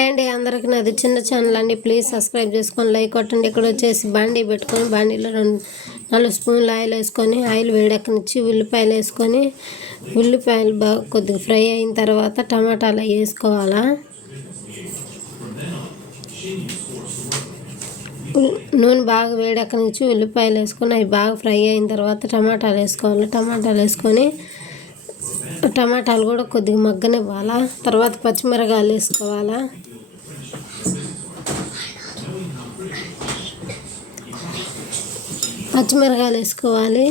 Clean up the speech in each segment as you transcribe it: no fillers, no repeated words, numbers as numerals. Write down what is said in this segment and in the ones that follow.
Hi అండి, అందరికి నాది చిన్న ఛానల్ అండి. ప్లీజ్ సబ్స్క్రైబ్ చేసుకొని లైక్ కొట్టండి. ఇక్కడ వచ్చేసి బాండీ పెట్టుకొని బాండీలో 4 స్పూన్లు ఆయిల్ వేసుకొని ఆయిల్ వేడెక్కనిచ్చి ఉల్లిపాయలు వేసుకొని ఉల్లిపాయలు బాగా కొద్దిగా ఫ్రై అయిన తర్వాత టమాటాలు వేసుకోవాలా. నూనె బాగా వేడెక్కనిచ్చి ఉల్లిపాయలు వేసుకొని అవి బాగా ఫ్రై అయిన తర్వాత టమాటాలు వేసుకోవాలి. టమాటాలు వేసుకొని టమాటాలు కూడా కొద్దిగా మగ్గనివ్వాలా. తర్వాత పచ్చిమిరకాయలు వేసుకోవాలా. పచ్చిమిరకాయలు వేసుకోవాలి.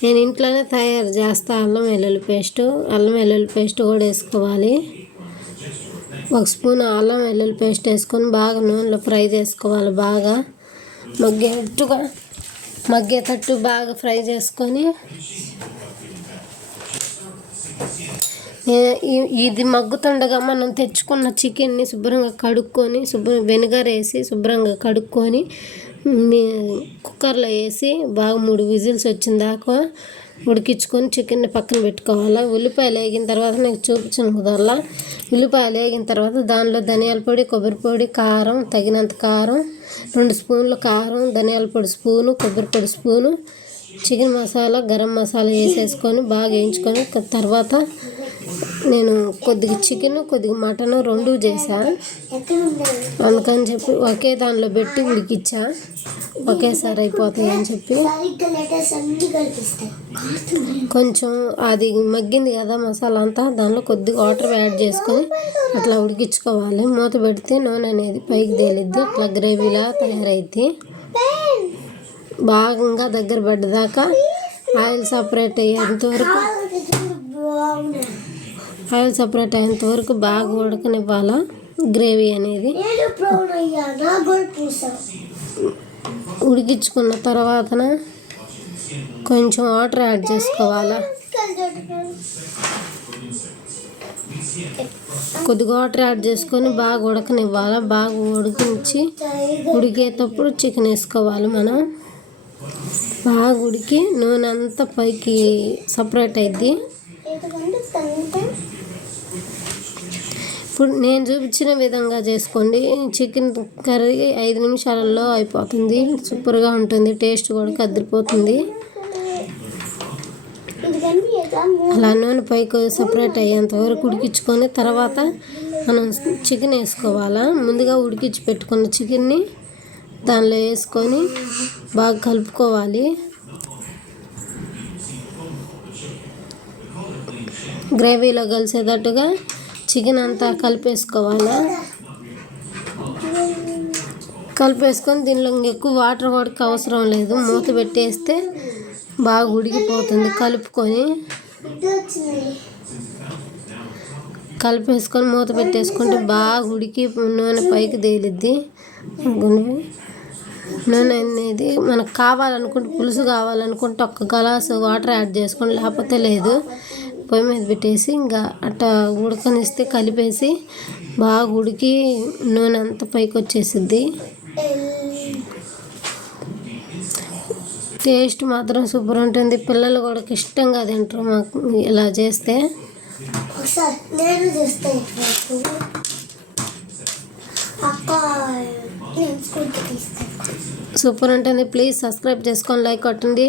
నేను ఇంట్లోనే తయారు చేస్తా. అల్లం వెల్లుల్లి పేస్ట్ కూడా వేసుకోవాలి. 1 స్పూన్ అల్లం వెల్లుల్లి పేస్ట్ వేసుకొని బాగా నూనెలో ఫ్రై చేసుకోవాలి. బాగా మగ్గేటట్టు బాగా ఫ్రై చేసుకొని ఇది మగ్గుతుండగా మనం తెచ్చుకున్న చికెన్ని శుభ్రంగా కడుక్కొని వెనిగర్ వేసి శుభ్రంగా కడుక్కొని కుక్కర్లో వేసి బాగా 3 విజిల్స్ వచ్చిందాకా ఉడికించుకొని చికెన్ని పక్కన పెట్టుకోవాలి. ఉల్లిపాయలు వేగిన తర్వాత నీకు చూపించిన వల్ల ఉల్లిపాయలు వేగిన తర్వాత దానిలో ధనియాల పొడి, కొబ్బరి పొడి, కారం తగినంత కారం, 2 స్పూన్లు కారం, ధనియాల పొడి స్పూను, కొబ్బరి పొడి స్పూను, చికెన్ మసాలా, గరం మసాలా వేసేసుకొని బాగా వేయించుకొని తర్వాత నేను కొద్దిగా చికెన్ కొద్దిగా మటన్ 2 చేసా. అందుకని చెప్పి ఒకే దానిలో పెట్టి ఉడికిచ్చా, ఒకేసారి అయిపోతాయి అని చెప్పి. కొంచెం అది మగ్గింది కదా మసాలా అంతా, దానిలో కొద్దిగా వాటర్ యాడ్ చేసుకొని అట్లా ఉడికించుకోవాలి. మూత పెడితే నూనె అనేది పైకి తేలిద్ది. అట్లా గ్రేవీలా తయారైద్ది. బాగా దగ్గర పడ్డదాకా ఆయిల్ సపరేట్ అయ్యేంత వరకు బాగా ఉడకనివ్వాలా గ్రేవీ అనేది. ఉడికించుకున్న తర్వాత కొంచెం వాటర్ యాడ్ చేసుకోవాలా. కొద్దిగా వాటర్ యాడ్ చేసుకొని బాగా ఉడకనివ్వాలా. బాగా ఉడికేటప్పుడు చికెన్ వేసుకోవాలి. మనం బాగా ఉడికి నూనె అంతా పైకి సపరేట్ అయింది. ఇప్పుడు నేను చూపించిన విధంగా చేసుకోండి. చికెన్ కర్రీ 5 నిమిషాలలో అయిపోతుంది. సూపర్గా ఉంటుంది. టేస్ట్ కూడా కదిరిపోతుంది. అలా నూనె పైకి సపరేట్ అయ్యేంత వరకు ఉడికించుకొని తర్వాత మనం చికెన్ వేసుకోవాలా. ముందుగా ఉడికించి పెట్టుకున్న చికెన్ని దానిలో వేసుకొని బాగా కలుపుకోవాలి. గ్రేవీలో కలిసేటట్టుగా చికెన్ అంతా కలిపేసుకోవాలి. కలిపేసుకొని దీనిలో ఎక్కువ వాటర్ కూడా అవసరం లేదు. మూత పెట్టేస్తే బాగా ఉడికిపోతుంది. కలిపేసుకొని మూత పెట్టేసుకుంటే బాగా ఉడికి నూనె పైకి తేలిద్ది. నూనె అనేది మనకు కావాలనుకుంటే పులుసు కావాలనుకుంటే 1 గ్లాసు వాటర్ యాడ్ చేసుకోండి, లేకపోతే లేదు. పొయ్యి మీద పెట్టేసి ఇంకా అట్లా ఉడకనిస్తే కలిపేసి బాగా ఉడికి నూనె అంతా పైకి వచ్చేసిద్ది. టేస్ట్ మాత్రం సూపర్ ఉంటుంది. పిల్లలు కూడా ఇష్టంగా తింటారు మాకు ఇలా చేస్తే. సూపర్ ఉంటుంది. ప్లీజ్ సబ్స్క్రైబ్ చేసుకొని లైక్ కొట్టండి.